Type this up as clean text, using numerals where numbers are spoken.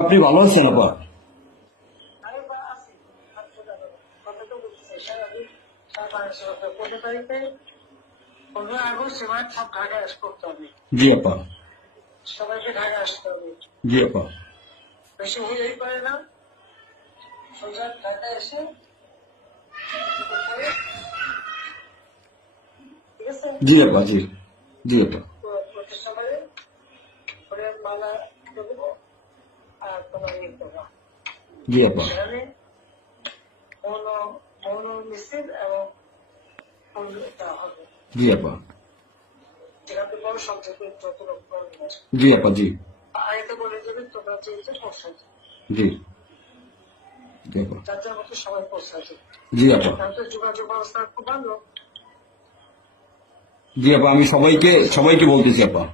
আপনি ভালো আছেন আপা? আমি বা আছি, কথা তো বলতেছি সারাদিন 15 তারিখে 15 আগস্ট এবার সব ঢাকায় করতে হবে, জি আপা। সবাইকে ঢাকায় আসতে হবে। জি আপা। বেশি হয়েই পারে না, সোজা ঢাকায় এসে ঠিক আছে জি আপা। জি জি আপা। প্রতিষ্ঠাবারে করে মালা দেবো আর তোমার ইয়ে করবা জি আপা। সেখানে মৌন মৌন মিছিল এবং ফুল দেওয়া হবে, জি আপা। যেখানে বড় সংক্ষেপে যত লোক করবে। জি আপা। জি আগে তো বলে দেবেন তোমরা চেয়েছো পৌঁছাচ্ছি, জি জি আপা। যার যার মতো সবাই পৌঁছাচ্ছি। জি আপা। তাহলে তো যোগাযোগ ব্যবস্থা খুব ভালো। জি আপা, আমি সবাইকে বলতেছি আপা।